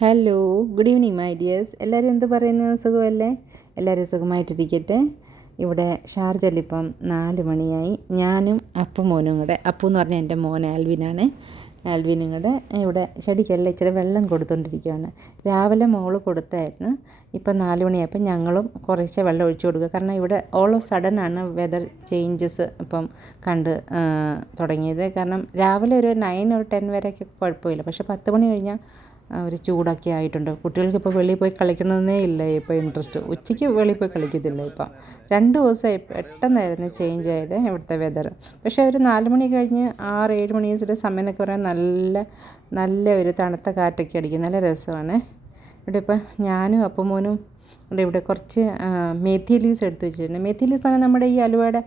Hello, good evening my dears. എല്ലാവരും എന്ത് പറയുന്നു? സുഖമല്ലേ? എല്ലാവരും സുഖമായിട്ടിരിക്കട്ടെ. ഇവിടെ ഷാർജയിലിപ്പം 4 മണിയായി. ഞാനും മോനും കൂടെ, അപ്പു എന്ന് പറഞ്ഞാൽ എൻ്റെ മോൻ ആൽവിനാണ്. ആൽവിനും കൂടെ ഇവിടെ ചെടിക്കെല്ലാം ഇച്ചിരി വെള്ളം കൊടുത്തുകൊണ്ടിരിക്കുകയാണ്. രാവിലെ മോള് കൊടുത്തായിരുന്നു. ഇപ്പം 4 മണിയായപ്പോൾ ഞങ്ങളും കുറേശ്ശെ വെള്ളം ഒഴിച്ചു കൊടുക്കുക. കാരണം ഇവിടെ ഓൾ ഓഫ് സഡൻ ആണ് വെതർ ചേഞ്ചസ് ഇപ്പം കണ്ട് തുടങ്ങിയത്. കാരണം രാവിലെ ഒരു 9 or 10 വരെയൊക്കെ കുഴപ്പമില്ല. പക്ഷേ 10 മണി കഴിഞ്ഞാൽ ഒരു ചൂടൊക്കെ ആയിട്ടുണ്ട്. കുട്ടികൾക്ക് ഇപ്പോൾ വെളിയിൽ പോയി കളിക്കണമെന്നേ ഇല്ല ഇപ്പോൾ ഇൻട്രസ്റ്റ്. ഉച്ചയ്ക്ക് വെളിയിൽ പോയി കളിക്കത്തില്ല ഇപ്പം. 2 ദിവസമായി പെട്ടെന്നായിരുന്നു ചേഞ്ച് ആയത് ഇവിടുത്തെ വെതർ. പക്ഷേ ഒരു 4 മണി കഴിഞ്ഞ് 6-7 മണിയുടെ സമയം എന്നൊക്കെ പറയാൻ നല്ല ഒരു തണുത്ത കാറ്റൊക്കെ അടിക്കും. നല്ല രസമാണ്. ഇവിടെ ഇപ്പം ഞാനും മോനും ഇവിടെ കുറച്ച് മേത്തി ലീവ്സ് എടുത്ത് വെച്ചിട്ടുണ്ട്. മേത്തി ലീവ്സ് ആണ് നമ്മുടെ ഈ അലുവയുടെ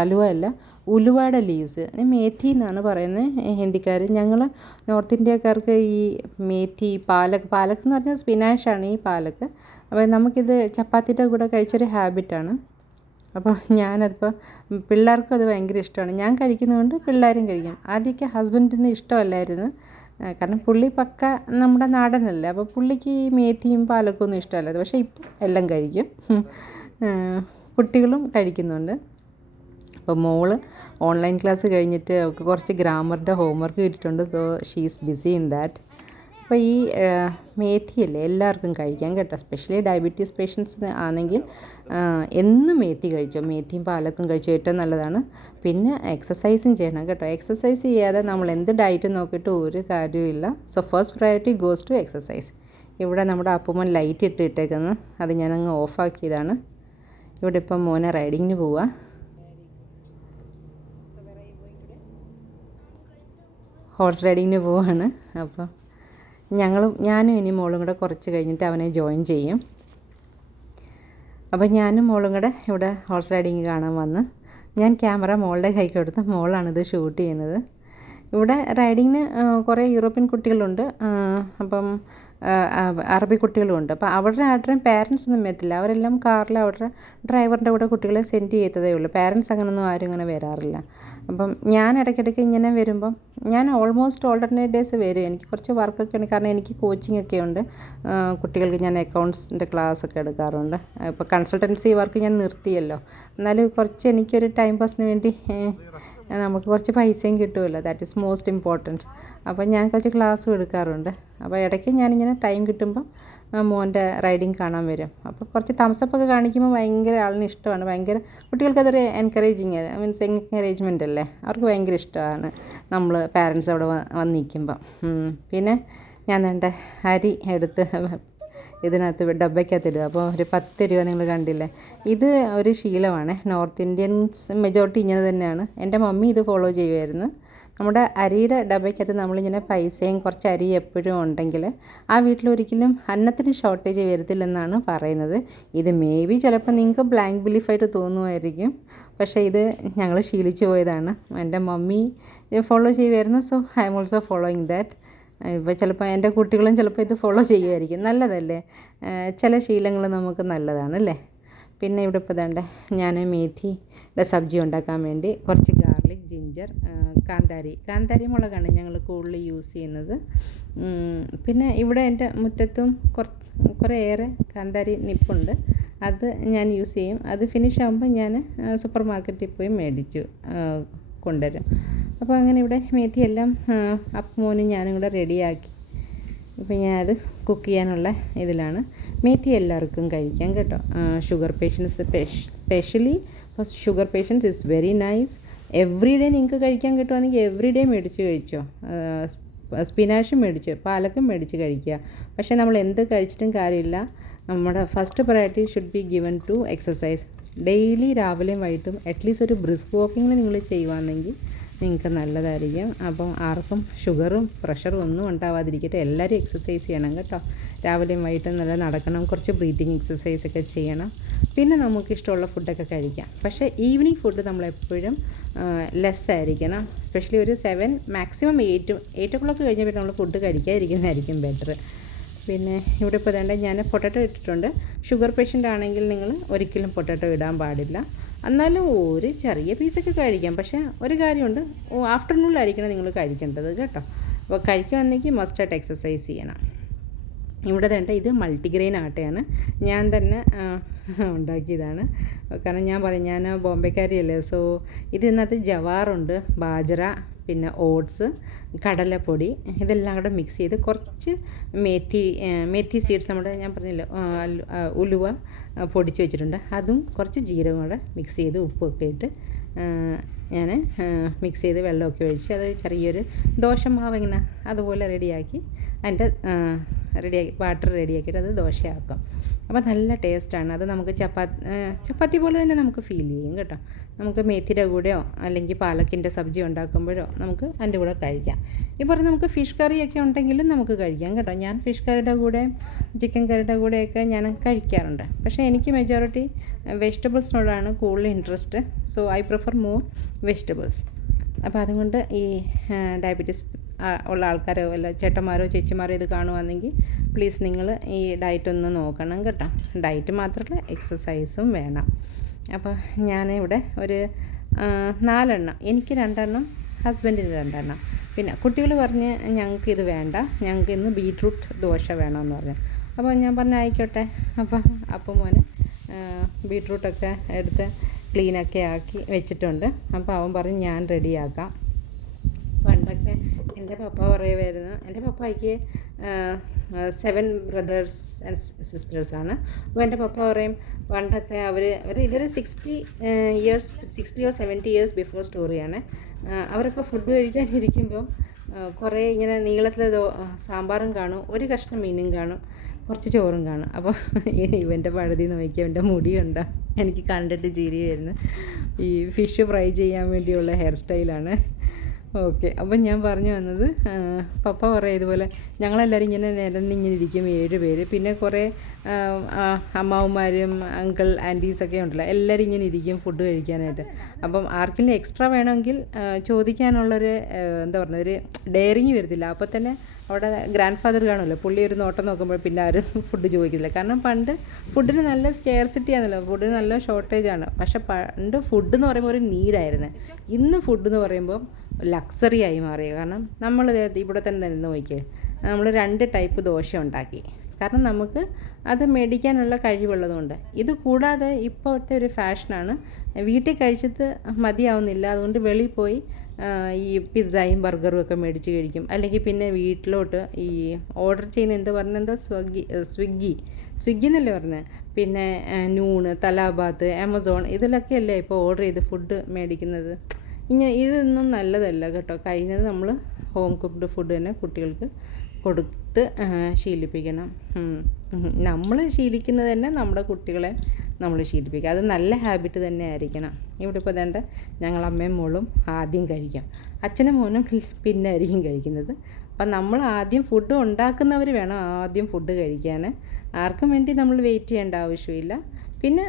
അലുവ അല്ല, ഉലുവയുടെ ലീവ്സ്. മേത്തി എന്നാണ് പറയുന്നത് ഹിന്ദിക്കാർ. ഞങ്ങൾ നോർത്ത് ഇന്ത്യക്കാർക്ക് ഈ മേത്തി, പാലക്ക് എന്ന് പറഞ്ഞാൽ സ്പിനാഷാണ് ഈ പാലക്ക്. അപ്പോൾ നമുക്കിത് ചപ്പാത്തിയുടെ കൂടെ കഴിച്ചൊരു ഹാബിറ്റാണ്. അപ്പോൾ ഞാനതിപ്പോൾ പിള്ളേർക്കും അത് ഭയങ്കര ഇഷ്ടമാണ്. ഞാൻ കഴിക്കുന്നതുകൊണ്ട് പിള്ളേരും കഴിക്കും. ആദ്യമൊക്കെ ഹസ്ബൻഡിന് ഇഷ്ടമല്ലായിരുന്നു. കാരണം പുള്ളി പക്ക നമ്മുടെ നാടനല്ലേ. അപ്പോൾ പുള്ളിക്ക് ഈ മേത്തിയും പാലക്കും ഒന്നും ഇഷ്ടമല്ലാതെ. പക്ഷേ ഇപ്പം എല്ലാം കഴിക്കും. കുട്ടികളും കഴിക്കുന്നുണ്ട്. അപ്പോൾ മോള് ഓൺലൈൻ ക്ലാസ് കഴിഞ്ഞിട്ട് അവൾക്ക് കുറച്ച് ഗ്രാമറിൻ്റെ ഹോംവർക്ക് കിട്ടിയിട്ടുണ്ട്. So she is BC in that. അപ്പോൾ ഈ മേത്തിയല്ലേ എല്ലാവർക്കും കഴിക്കാം കേട്ടോ. സ്പെഷ്യലി ഡയബറ്റീസ് പേഷ്യൻസ് ആണെങ്കിൽ എന്നും മേത്തി കഴിച്ചോ, മേത്തിയും പാലക്കും കഴിച്ചോ, ഏറ്റവും നല്ലതാണ്. പിന്നെ എക്സസൈസും ചെയ്യണം കേട്ടോ. എക്സസൈസ് ചെയ്യാതെ നമ്മൾ എന്ത് ഡയറ്റ് നോക്കിയിട്ട് ഒരു കാര്യവുമില്ല. So first priority goes to exercise. ഇവിടെ നമ്മുടെ അപ്പുമ്മൻ ലൈറ്റ് ഇട്ടേക്കുന്നത്, അത് ഞാനങ്ങ് ഓഫാക്കിയതാണ്. ഇവിടെ ഇപ്പം മോനെ റൈഡിങ്ങിന് പോവുക. ഹോഴ്സ് റൈഡിങ്ങിന് പോവാണ്. അപ്പോൾ ഞാനും ഇനി മോളും കൂടെ കുറച്ച് കഴിഞ്ഞിട്ട് അവനെ ജോയിൻ ചെയ്യും. അപ്പോൾ ഞാനും മോളും കൂടെ ഇവിടെ ഹോഴ്സ് റൈഡിങ് കാണാൻ വന്ന്. ഞാൻ ക്യാമറ മോളുടെ കൈക്ക് കൊടുത്ത് മോളാണിത് ഷൂട്ട് ചെയ്യുന്നത്. ഇവിടെ റൈഡിങ്ങിന് കുറേ യൂറോപ്യൻ കുട്ടികളുണ്ട്, അപ്പം അറബി കുട്ടികളുമുണ്ട്. അപ്പോൾ അവരുടെ ആരുടെയും പാരൻസ് ഒന്നും വരത്തില്ല. അവരെല്ലാം കാറിൽ അവരുടെ ഡ്രൈവറിൻ്റെ കൂടെ കുട്ടികളെ സെൻഡ് ചെയ്തതേ ഉള്ളൂ. പാരൻസ് അങ്ങനെയൊന്നും ആരും ഇങ്ങനെ വരാറില്ല. അപ്പം ഞാൻ ഇടയ്ക്കിടയ്ക്ക് ഇങ്ങനെ വരുമ്പം ഞാൻ ഓൾമോസ്റ്റ് ഓൾട്ടർനേറ്റ് ഡേയ്സ് വരും. എനിക്ക് കുറച്ച് വർക്കൊക്കെ ഉണ്ട്. കാരണം എനിക്ക് കോച്ചിങ് ഒക്കെ ഉണ്ട്. കുട്ടികൾക്ക് ഞാൻ അക്കൗണ്ട്സിൻ്റെ ക്ലാസ്സൊക്കെ എടുക്കാറുണ്ട്. ഇപ്പോൾ കൺസൾട്ടൻസി വർക്ക് ഞാൻ നിർത്തിയല്ലോ. എന്നാലും കുറച്ച് എനിക്കൊരു ടൈം പാസിന് വേണ്ടി നമുക്ക് കുറച്ച് പൈസയും കിട്ടുമല്ലോ. That is most important. അപ്പോൾ ഞാൻ കുറച്ച് ക്ലാസ്സും എടുക്കാറുണ്ട്. അപ്പോൾ ഇടയ്ക്ക് ഞാനിങ്ങനെ ടൈം കിട്ടുമ്പം മോൻ്റെ റൈഡിങ് കാണാൻ വരും. അപ്പോൾ കുറച്ച് തംസപ്പൊക്കെ കാണിക്കുമ്പോൾ ഭയങ്കര ആളിന് ഇഷ്ടമാണ്. ഭയങ്കര കുട്ടികൾക്കതൊരു എൻകറേജിങ് മീൻസ് എൻകറേജ്മെൻ്റ് അല്ലേ. അവർക്ക് ഭയങ്കര ഇഷ്ടമാണ് നമ്മൾ പാരൻസ് അവിടെ വന്ന് നിൽക്കുമ്പം. പിന്നെ ഞാൻ വേണ്ട അരി എടുത്ത് ഇതിനകത്ത് ഡബ്ബയ്ക്കകത്തിടുക. അപ്പോൾ ഒരു 10 രൂപ നിങ്ങൾ കണ്ടില്ലേ. ഇത് ഒരു ശീലമാണ്. നോർത്ത് ഇന്ത്യൻസ് മെജോറിറ്റി ഇങ്ങനെ തന്നെയാണ്. എൻ്റെ മമ്മി ഇത് ഫോളോ ചെയ്യുമായിരുന്നു. നമ്മുടെ അരിയുടെ ഡബ്ബയ്ക്കകത്ത് നമ്മളിങ്ങനെ പൈസയും കുറച്ച് അരി എപ്പോഴും ഉണ്ടെങ്കിൽ ആ വീട്ടിലൊരിക്കലും അന്നത്തിന് ഷോർട്ടേജ് വരത്തില്ലെന്നാണ് പറയുന്നത്. ഇത് മേ ബി ചിലപ്പോൾ നിങ്ങൾക്ക് ബ്ലാങ്ക് ബിലീഫായിട്ട് തോന്നുമായിരിക്കും. പക്ഷേ ഇത് ഞങ്ങൾ ശീലിച്ചു പോയതാണ്. എൻ്റെ മമ്മി ഫോളോ ചെയ്യുമായിരുന്നു. So I am also following that. ഇപ്പോൾ ചിലപ്പോൾ എൻ്റെ കുട്ടികളും ചിലപ്പോൾ ഇത് ഫോളോ ചെയ്യുമായിരിക്കും. നല്ലതല്ലേ, ചില ശീലങ്ങൾ നമുക്ക് നല്ലതാണ് അല്ലേ. പിന്നെ ഇവിടെ ഇപ്പോൾ ഇതാണ്ട് ഞാൻ മേത്തിയുടെ സബ്ജി ഉണ്ടാക്കാൻ വേണ്ടി കുറച്ച് ഗാർലിക്, ജിഞ്ചർ, കാന്താരി മുളകാണ് ഞങ്ങൾ കൂടുതൽ യൂസ് ചെയ്യുന്നത്. പിന്നെ ഇവിടെ എൻ്റെ മുറ്റത്തും കുറേയേറെ കാന്താരി നിപ്പുണ്ട്. അത് ഞാൻ യൂസ് ചെയ്യും. അത് ഫിനിഷ് ആകുമ്പോൾ ഞാൻ സൂപ്പർ മാർക്കറ്റിൽ പോയി മേടിച്ചു കൊണ്ടുവരും. അപ്പോൾ അങ്ങനെ ഇവിടെ മേത്തിയെല്ലാം മോനും ഞാനും കൂടെ റെഡിയാക്കി. ഇപ്പോൾ ഞാനത് കുക്ക് ചെയ്യാനുള്ള ഇതിലാണ്. മേത്തി എല്ലാവർക്കും കഴിക്കാം കേട്ടോ. Sugar patients specially for sugar patients is very nice. Every day നിങ്ങൾക്ക് കഴിക്കാൻ കിട്ടുവാണെങ്കിൽ എവറി ഡേ മേടിച്ച് കഴിച്ചോ. സ്പിനാഷും മേടിച്ച്, പാലക്കും മേടിച്ച് കഴിക്കുക. പക്ഷേ നമ്മൾ എന്ത് കഴിച്ചിട്ടും കാര്യമില്ല. നമ്മുടെ first priority should be given to exercise. Daily രാവിലെയും വൈകിട്ടും അറ്റ്ലീസ്റ്റ് ഒരു ബ്രിസ്ക് വാക്കിങ്ങിൽ നിങ്ങൾ ചെയ്യുവാണെങ്കിൽ നിങ്ങൾക്ക് നല്ലതായിരിക്കും. അപ്പം ആർക്കും ഷുഗറും പ്രഷറും ഒന്നും ഉണ്ടാവാതിരിക്കട്ടെ. എല്ലാവരും എക്സസൈസ് ചെയ്യണം കേട്ടോ. രാവിലെയും വൈകിട്ടും നല്ല നടക്കണം, കുറച്ച് ബ്രീതിങ് എക്സസൈസൊക്കെ ചെയ്യണം. പിന്നെ നമുക്ക് ഇഷ്ടമുള്ള ഫുഡൊക്കെ കഴിക്കാം. പക്ഷേ ഈവനിങ് ഫുഡ് നമ്മളെപ്പോഴും ലെസ് ആയിരിക്കണം. സ്പെഷ്യലി ഒരു 7 മാക്സിമം 8 o'clock കഴിഞ്ഞ പിന്നെ നമ്മൾ ഫുഡ് കഴിക്കാതിരിക്കുന്നതായിരിക്കും ബെറ്റർ. പിന്നെ ഇവിടെ ഇപ്പോൾ വേണ്ട ഞാൻ പൊട്ടാറ്റോ ഇട്ടിട്ടുണ്ട്. ഷുഗർ പേഷ്യൻ്റ് ആണെങ്കിൽ നിങ്ങൾ ഒരിക്കലും പൊട്ടാറ്റോ ഇടാൻ പാടില്ല. എന്നാലും ഒരു ചെറിയ പീസൊക്കെ കഴിക്കാം. പക്ഷേ ഒരു കാര്യമുണ്ട്, ആഫ്റ്റർനൂണിലായിരിക്കണം നിങ്ങൾ കഴിക്കേണ്ടത് കേട്ടോ. അപ്പോൾ കഴിക്കുവാണെങ്കിൽ മസ്റ്റായിട്ട് എക്സസൈസ് ചെയ്യണം. ഇവിടെ വേണ്ട ഇത് മൾട്ടിഗ്രെയിൻ ആട്ടയാണ്, ഞാൻ തന്നെ ഉണ്ടാക്കിയതാണ്. കാരണം ഞാൻ പറയും ഞാൻ ബോംബെക്കാരിയല്ലേ, സോ ഇതിനകത്ത് ജവാറുണ്ട്, ബാജറ, പിന്നെ ഓട്സ്, കടലപ്പൊടി, ഇതെല്ലാം കൂടെ മിക്സ് ചെയ്ത് കുറച്ച് മേത്തി സീഡ്സ് നമ്മുടെ ഞാൻ പറഞ്ഞല്ലോ ഉലുവ പൊടിച്ച് വെച്ചിട്ടുണ്ട്, അതും കുറച്ച് ജീരകം കൂടെ മിക്സ് ചെയ്ത് ഉപ്പൊക്കെ ഇട്ട് ഞാൻ മിക്സ് ചെയ്ത് വെള്ളമൊക്കെ ഒഴിച്ച് അത് ചെറിയൊരു ദോശമാവ് ഇങ്ങനെ അതുപോലെ റെഡിയാക്കി അതിൻ്റെ ബാറ്റർ റെഡിയാക്കിയിട്ട് അത് ദോശയാക്കാം. അപ്പോൾ നല്ല ടേസ്റ്റാണ്. അത് നമുക്ക് ചപ്പാത്തി പോലെ തന്നെ നമുക്ക് ഫീൽ ചെയ്യും കേട്ടോ. നമുക്ക് മേത്തിയുടെ കൂടെയോ അല്ലെങ്കിൽ പാലക്കിൻ്റെ സബ്ജി ഉണ്ടാക്കുമ്പോഴോ നമുക്ക് അതിൻ്റെ കൂടെ കഴിക്കാം. ഈ പറഞ്ഞ നമുക്ക് ഫിഷ് കറിയൊക്കെ ഉണ്ടെങ്കിലും നമുക്ക് കഴിക്കാം കേട്ടോ. ഞാൻ ഫിഷ് കറിയുടെ കൂടെ ചിക്കൻ കറിയുടെ കൂടെയൊക്കെ ഞാൻ കഴിക്കാറുണ്ട്. പക്ഷേ എനിക്ക് മെജോറിറ്റി വെജിറ്റബിൾസിനോടാണ് കൂടുതൽ interest. So I prefer more vegetables. അപ്പോൾ അതുകൊണ്ട് ഈ ഡയബറ്റീസ് ഉള്ള ആൾക്കാരോ അല്ല ചേട്ടന്മാരോ ചേച്ചിമാരോ ഇത് കാണുവാണെങ്കിൽ പ്ലീസ് നിങ്ങൾ ഈ ഡയറ്റ് ഒന്ന് നോക്കണം കേട്ടോ. ഡയറ്റ് മാത്രമല്ല എക്സസൈസും വേണം. അപ്പോൾ ഞാനിവിടെ ഒരു 4 എണ്ണം, എനിക്ക് 2 എണ്ണം, ഹസ്ബൻഡിന് 2 എണ്ണം. പിന്നെ കുട്ടികൾ പറഞ്ഞ് ഞങ്ങൾക്ക് ഇത് വേണ്ട, ഞങ്ങൾക്ക് ഇന്ന് ബീറ്റ്റൂട്ട് ദോശ വേണമെന്ന് പറഞ്ഞു. അപ്പോൾ ഞാൻ പറഞ്ഞു ആയിക്കോട്ടെ. അപ്പം മോനെ ബീറ്റ്റൂട്ടൊക്കെ എടുത്ത് ക്ലീനൊക്കെ ആക്കി വെച്ചിട്ടുണ്ട്. അപ്പോൾ അവൻ പറഞ്ഞ് ഞാൻ റെഡിയാക്കാം. പണ്ടൊക്കെ എൻ്റെ പപ്പ പറയുമായിരുന്നു, എൻ്റെ പപ്പായ്ക്ക് 7 ബ്രദേഴ്സ് ആൻഡ് സിസ്റ്റേഴ്സാണ്. അപ്പോൾ എൻ്റെ പപ്പ പറയും പണ്ടൊക്കെ ഇവർ 60 or 70 ഇയേഴ്സ് ബിഫോർ സ്റ്റോറിയാണ്. അവരൊക്കെ ഫുഡ് കഴിക്കാനിരിക്കുമ്പം കുറേ ഇങ്ങനെ നീളത്തിൽ സാമ്പാറും കാണും, ഒരു കഷ്ണം മീനും കാണും, കുറച്ച് ചോറും കാണും. അപ്പോൾ ഇവൻ്റെ പഴുതി നോക്കിയാൽ എൻ്റെ മുടിയുണ്ടോ, എനിക്ക് കണ്ടിട്ട് ചിരിയായിരുന്നു. ഈ ഫിഷ് ഫ്രൈ ചെയ്യാൻ വേണ്ടിയുള്ള ഹെയർ സ്റ്റൈലാണ്. ഓക്കെ, അപ്പം ഞാൻ പറഞ്ഞു വന്നത് പപ്പ പറയാം ഇതുപോലെ ഞങ്ങളെല്ലാവരും ഇങ്ങനെ നിരന്നിങ്ങനെ ഇരിക്കും 7 പേര്. പിന്നെ കുറേ അമ്മാവന്മാരും അങ്കിൾ ആൻറ്റീസൊക്കെ ഉണ്ടല്ലോ, എല്ലാവരും ഇങ്ങനെ ഇരിക്കും ഫുഡ് കഴിക്കാനായിട്ട്. അപ്പം ആർക്കെങ്കിലും എക്സ്ട്രാ വേണമെങ്കിൽ ചോദിക്കാനുള്ളൊരു എന്താ പറയുക ഒരു ഡെയറിങ് വരത്തില്ല. അപ്പോൾ തന്നെ അവിടെ ഗ്രാൻഡ് ഫാദർ കാണുമല്ലോ, പുള്ളി ഒരു നോട്ടം നോക്കുമ്പോൾ പിന്നെ ആരും ഫുഡ് ചോദിക്കില്ല. കാരണം പണ്ട് ഫുഡിന് നല്ല സ്കെയർസിറ്റി ആണല്ലോ, ഫുഡിന് നല്ല ഷോർട്ടേജാണ്. പക്ഷെ പണ്ട് ഫുഡ് എന്ന് പറയുമ്പോൾ ഒരു നീഡായിരുന്നു. ഇന്ന് ഫുഡ് എന്ന് പറയുമ്പോൾ ലക്സറി ആയി മാറി. കാരണം നമ്മൾ ഇവിടെ തന്നെ നോക്കിയേ, നമ്മൾ 2 ടൈപ്പ് ദോശ ഉണ്ടാക്കി. കാരണം നമുക്ക് അത് മേടിക്കാനുള്ള കഴിവുള്ളതുകൊണ്ട്. ഇത് കൂടാതെ ഇപ്പോഴത്തെ ഒരു ഫാഷനാണ്, വീട്ടിൽ കഴിച്ചിട്ട് മതിയാവുന്നില്ല, അതുകൊണ്ട് വെളിയിൽ പോയി ഈ പിസ്സയും ബർഗറും ഒക്കെ മേടിച്ച് കഴിക്കും. അല്ലെങ്കിൽ പിന്നെ വീട്ടിലോട്ട് ഈ ഓർഡർ ചെയ്യുന്ന എന്താ സ്വിഗ്ഗി എന്നല്ലേ പറഞ്ഞത്. പിന്നെ നൂണ്, തലാബാത്ത്, ആമസോൺ ഇതിലൊക്കെയല്ലേ ഇപ്പോൾ ഓർഡർ ചെയ്ത് ഫുഡ് മേടിക്കുന്നത്. ഇതൊന്നും നല്ലതല്ല കേട്ടോ. കഴിയുന്നത് നമ്മൾ ഹോം കുക്ക്ഡ് ഫുഡ് തന്നെ കുട്ടികൾക്ക് കൊടുത്ത് ശീലിപ്പിക്കണം. നമ്മൾ ശീലിക്കുന്നത് തന്നെ നമ്മുടെ കുട്ടികളെ നമ്മൾ ശീലിപ്പിക്കുക. അത് നല്ല ഹാബിറ്റ് തന്നെ ആയിരിക്കണം. ഇവിടെ ഇപ്പോൾ വേണ്ട ഞങ്ങൾ അമ്മയും മോളും ആദ്യം കഴിക്കാം, അച്ഛനും മോനും പിന്നെ ആയിരിക്കും കഴിക്കുന്നത്. അപ്പം നമ്മൾ ആദ്യം ഫുഡ് ഉണ്ടാക്കുന്നവർ വേണം ആദ്യം ഫുഡ് കഴിക്കാൻ. ആർക്കും വേണ്ടി നമ്മൾ വെയിറ്റ് ചെയ്യേണ്ട ആവശ്യമില്ല. പിന്നെ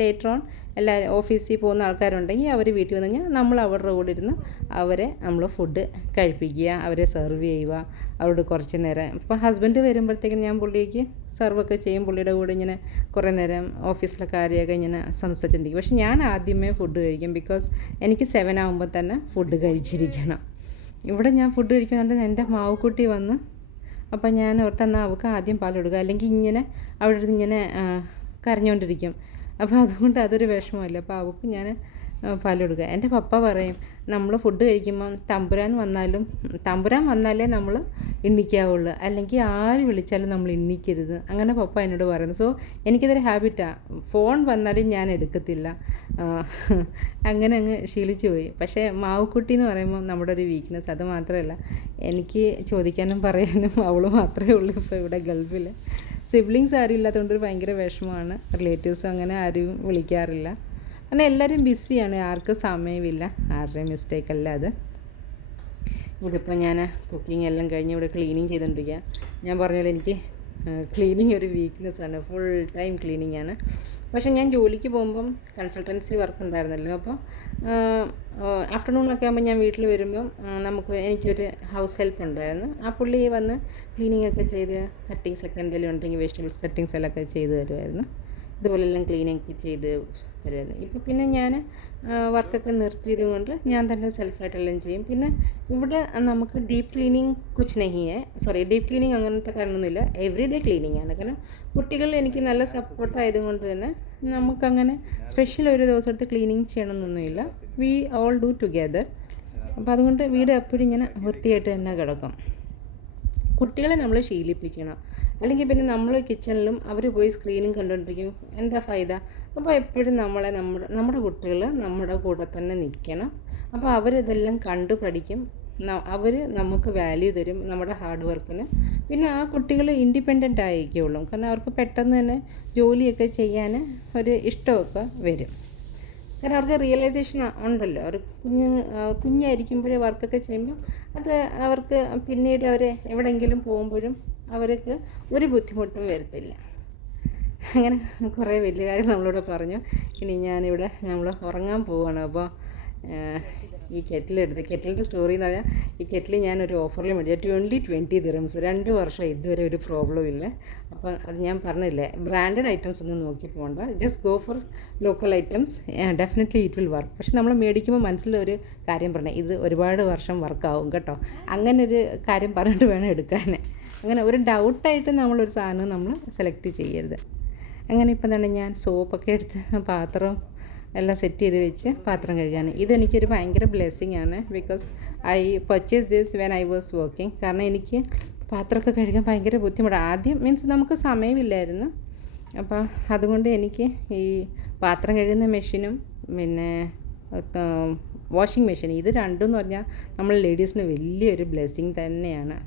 ലേറ്റർ ഓൺ എല്ലാവരും ഓഫീസിൽ പോകുന്ന ആൾക്കാരുണ്ടെങ്കിൽ അവർ വീട്ടിൽ വന്നു കഴിഞ്ഞാൽ നമ്മൾ അവരുടെ കൂടെ ഇരുന്ന് അവരെ നമ്മൾ ഫുഡ് കഴിപ്പിക്കുക, അവരെ സെർവ് ചെയ്യുക, അവരോട് കുറച്ച് നേരം. ഇപ്പോൾ ഹസ്ബൻഡ് വരുമ്പോഴത്തേക്കും ഞാൻ പുള്ളിക്ക് സെർവൊക്കെ ചെയ്യും, പുള്ളിയുടെ കൂടെ ഇങ്ങനെ കുറേ നേരം ഓഫീസിലെ കാര്യമൊക്കെ ഇങ്ങനെ സംസാരിച്ചിട്ടുണ്ടെങ്കിൽ. പക്ഷെ ഞാൻ ആദ്യമേ ഫുഡ് കഴിക്കും, ബിക്കോസ് എനിക്ക് 7 ആകുമ്പോൾ തന്നെ ഫുഡ് കഴിച്ചിരിക്കണം. ഇവിടെ ഞാൻ ഫുഡ് കഴിക്കാറുണ്ട്. എൻ്റെ മാവുക്കുട്ടി വന്ന് അപ്പം ഞാൻ ഓർത്തെന്നാൽ അവൾക്ക് ആദ്യം പാൽ കൊടുക്കുക, അല്ലെങ്കിൽ ഇങ്ങനെ അവിടെ ഇരുന്ന് ഇങ്ങനെ കരഞ്ഞുകൊണ്ടിരിക്കും. അപ്പോൾ അതുകൊണ്ട് അതൊരു വിഷമമല്ല. അപ്പോൾ അവൾക്ക് ഞാൻ പാൽ കൊടുക്കുക. എൻ്റെ പപ്പ പറയും നമ്മൾ ഫുഡ് കഴിക്കുമ്പം തമ്പുരാൻ വന്നാലേ നമ്മൾ എണ്ണിക്കാവുള്ളൂ, അല്ലെങ്കിൽ ആര് വിളിച്ചാലും നമ്മൾ എണ്ണിക്കരുത്. അങ്ങനെ പപ്പ എന്നോട് പറയുന്നു. സോ എനിക്കിതൊരു ഹാബിറ്റാണ്. ഫോൺ വന്നാലും ഞാൻ എടുക്കത്തില്ല. അങ്ങനെ അങ്ങ് ശീലിച്ചു പോയി. പക്ഷേ മാവുക്കുട്ടി എന്ന് പറയുമ്പോൾ നമ്മുടെ ഒരു വീക്ക്നെസ്. അത് മാത്രമല്ല, എനിക്ക് ചോദിക്കാനും പറയാനും അവൾ മാത്രമേ ഉള്ളൂ ഇപ്പോൾ ഇവിടെ ഗൾഫിൽ. സിബ്ലിങ്സ് ആരും ഇല്ലാത്തതുകൊണ്ട് ഭയങ്കര വിഷമമാണ്. റിലേറ്റീവ്സും അങ്ങനെ ആരും വിളിക്കാറില്ല. കാരണം എല്ലാവരും ബിസിയാണ്, ആർക്കും സമയമില്ല. ആരുടെയും മിസ്റ്റേക്ക് അല്ല അത്. ഇവിടെ ഇപ്പോൾ ഞാൻ കുക്കിംഗ് എല്ലാം കഴിഞ്ഞ് ഇവിടെ ക്ലീനിങ് ചെയ്തുകൊണ്ടിരിക്കുക. ഞാൻ പറഞ്ഞ എനിക്ക് ക്ലീനിങ് ഒരു വീക്ക്നെസ്സാണ്, ഫുൾ ടൈം ക്ലീനിങ് ആണ്. പക്ഷേ ഞാൻ ജോലിക്ക് പോകുമ്പം കൺസൾട്ടൻസി വർക്ക് ഉണ്ടായിരുന്നല്ലോ, അപ്പോൾ ആഫ്റ്റർനൂണൊക്കെ ആകുമ്പോൾ ഞാൻ വീട്ടിൽ വരുമ്പം എനിക്കൊരു ഹൗസ് ഹെൽപ്പ് ഉണ്ടായിരുന്നു. ആ പുള്ളി വന്ന് ക്ലീനിങ് ഒക്കെ ചെയ്ത് കട്ടിങ്സ് ഒക്കെ എന്തെങ്കിലും ഉണ്ടെങ്കിൽ വെജിറ്റബിൾസ് കട്ടിങ്സ് എല്ലാം ഒക്കെ ചെയ്ത് തരുമായിരുന്നു. ഇതുപോലെല്ലാം ക്ലീനിങ് ചെയ്ത് തരുമായിരുന്നു. ഇപ്പോൾ പിന്നെ ഞാൻ വർക്കൊക്കെ നിർത്തിയത് കൊണ്ട് ഞാൻ തന്നെ സെൽഫായിട്ടെല്ലാം ചെയ്യും. പിന്നെ ഇവിടെ നമുക്ക് ഡീപ്പ് ക്ലീനിങ് കുച്ച് നഹിയേ, ഡീപ്പ് ക്ലീനിങ് അങ്ങനത്തെ കാര്യമൊന്നുമില്ല, എവറി ഡേ ക്ലീനിങ് ആണ്. കാരണം കുട്ടികൾ എനിക്ക് നല്ല സപ്പോർട്ട് ആയതുകൊണ്ട് തന്നെ നമുക്കങ്ങനെ സ്പെഷ്യൽ ഒരു ദിവസം എടുത്ത് ക്ലീനിങ് ചെയ്യണമെന്നൊന്നുമില്ല. We all do together. അപ്പോൾ അതുകൊണ്ട് വീട് എപ്പോഴും ഇങ്ങനെ വൃത്തിയായിട്ട് തന്നെ കിടക്കും. കുട്ടികളെ നമ്മൾ ശീലിപ്പിക്കണം, അല്ലെങ്കിൽ പിന്നെ നമ്മൾ കിച്ചണിലും അവർ പോയി സ്ക്രീനും കണ്ടുകൊണ്ടിരിക്കും, എന്താ ഫായ്ദ? അപ്പോൾ എപ്പോഴും നമ്മുടെ കുട്ടികൾ നമ്മുടെ കൂടെ തന്നെ നിൽക്കണം. അപ്പോൾ അവരിതെല്ലാം കണ്ടു പഠിക്കും, അവർ നമുക്ക് വാല്യൂ തരും നമ്മുടെ ഹാർഡ് വർക്കിന്. പിന്നെ ആ കുട്ടികൾ ഇൻഡിപെൻഡൻ്റ് ആയിരിക്കുള്ളൂ, കാരണം അവർക്ക് പെട്ടെന്ന് തന്നെ ജോലിയൊക്കെ ചെയ്യാൻ ഒരു ഇഷ്ടമൊക്കെ വരും. കാരണം അവർക്ക് റിയലൈസേഷൻ ഉണ്ടല്ലോ, അവർ കുഞ്ഞായിരിക്കുമ്പോഴേ വർക്കൊക്കെ ചെയ്യുമ്പോൾ അത് അവർക്ക് പിന്നീട് അവർ എവിടെയെങ്കിലും പോകുമ്പോഴും അവർക്ക് ഒരു ബുദ്ധിമുട്ടും വരത്തില്ല. അങ്ങനെ കുറേ വലിയ കാര്യം നമ്മളോട് പറഞ്ഞു. ഇനി ഞാനിവിടെ നമ്മൾ ഉറങ്ങാൻ പോവുകയാണ്. അപ്പോൾ ഈ കെറ്റിലിൻ്റെ സ്റ്റോറി എന്ന് പറഞ്ഞാൽ, ഈ കെറ്റിൽ ഞാനൊരു ഓഫറിൽ മേടിച്ചു 20 ദിറംസ്, 2 വർഷം ഇതുവരെ ഒരു പ്രോബ്ലം ഇല്ല. അപ്പോൾ അത് ഞാൻ പറഞ്ഞില്ലേ, ബ്രാൻഡഡ് ഐറ്റംസ് ഒന്നും നോക്കി പോകണ്ട, just go for local items, definitely it will work. പക്ഷെ നമ്മൾ മേടിക്കുമ്പോൾ മനസ്സിലൊരു കാര്യം പറഞ്ഞേ, ഇത് ഒരുപാട് വർഷം വർക്കാവും കേട്ടോ, അങ്ങനെ ഒരു കാര്യം പറഞ്ഞിട്ട് വേണം എടുക്കാൻ. അങ്ങനെ ഒരു ഡൗട്ടായിട്ട് നമ്മളൊരു സാധനം നമ്മൾ സെലക്ട് ചെയ്യരുത്. അങ്ങനെ ഇപ്പം തന്നെ ഞാൻ സോപ്പൊക്കെ എടുത്ത് പാത്രം എല്ലാം സെറ്റ് ചെയ്ത് വെച്ച് പാത്രം കഴുകാൻ, ഇതെനിക്കൊരു ഭയങ്കര ബ്ലെസ്സിങ് ആണ്. Because I purchase this when I was working. കാരണം എനിക്ക് പാത്രമൊക്കെ കഴുകാൻ ഭയങ്കര ബുദ്ധിമുട്ടാണ്. ആദ്യം മീൻസ് നമുക്ക് സമയമില്ലായിരുന്നു. അപ്പോൾ അതുകൊണ്ട് എനിക്ക് ഈ പാത്രം കഴുകുന്ന മെഷീനും പിന്നെ വാഷിംഗ് മെഷീൻ, ഇത് രണ്ടും എന്ന് പറഞ്ഞാൽ നമ്മൾ ലേഡീസിന് വലിയൊരു ബ്ലെസ്സിങ് തന്നെയാണ്.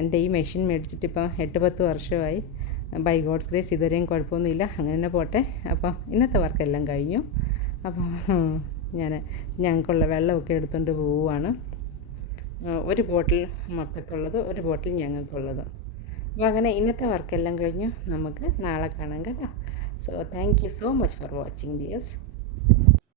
എൻ്റെ ഈ മെഷീൻ മേടിച്ചിട്ട് ഇപ്പോൾ 8-10 വർഷമായി. ബൈ ഗോഡ്സ് ഗ്രേസ് ഇതുവരെയും കുഴപ്പമൊന്നുമില്ല, അങ്ങനെ തന്നെ പോട്ടെ. അപ്പം ഇന്നത്തെ വർക്കെല്ലാം കഴിഞ്ഞു. അപ്പം ഞങ്ങൾക്കുള്ള വെള്ളമൊക്കെ എടുത്തുകൊണ്ട് പോവുകയാണ്. ഒരു ബോട്ടിൽ മക്കൾക്കുള്ളത്, ഒരു ബോട്ടിൽ ഞങ്ങൾക്കുള്ളത്. അപ്പോൾ അങ്ങനെ ഇന്നത്തെ വർക്കെല്ലാം കഴിഞ്ഞു. നമുക്ക് നാളെ കാണാം കേട്ടോ. So thank you so much for watching dears.